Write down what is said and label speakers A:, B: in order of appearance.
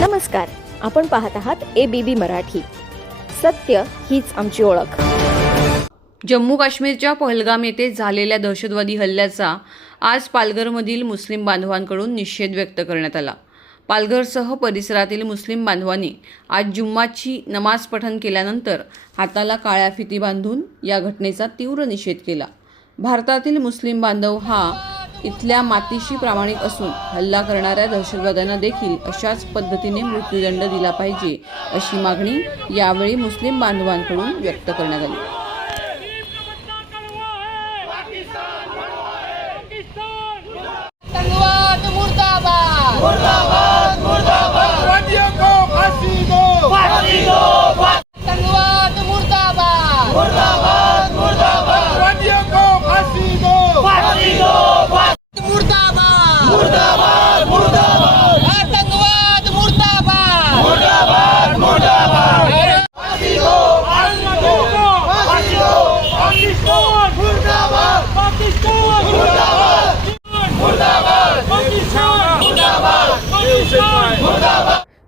A: नमस्कार आपण पाहत आहात ए बी बी मराठी. सत्य हीच आमची ओळख.
B: जम्मू काश्मीरच्या पहलगाम येथे झालेल्या दहशतवादी हल्ल्याचा आज पालघरमधील मुस्लिम बांधवांकडून निषेध व्यक्त करण्यात आला. पालघरसह परिसरातील मुस्लिम बांधवांनी आज जुम्माची नमाज पठण केल्यानंतर हाताला काळ्या फिती बांधून या घटनेचा तीव्र निषेध केला. भारतातील मुस्लिम बांधव हा इथल्या मातीशी प्रामाणिक असून हल्ला करणाऱ्या दहशतवाद्यांना देखील अशाच पद्धतीने मृत्यूदंड दिला पाहिजे अशी मागणी यावेळी मुस्लिम बांधवांकडून व्यक्त करण्यात आली.
C: मुर्दाबाद!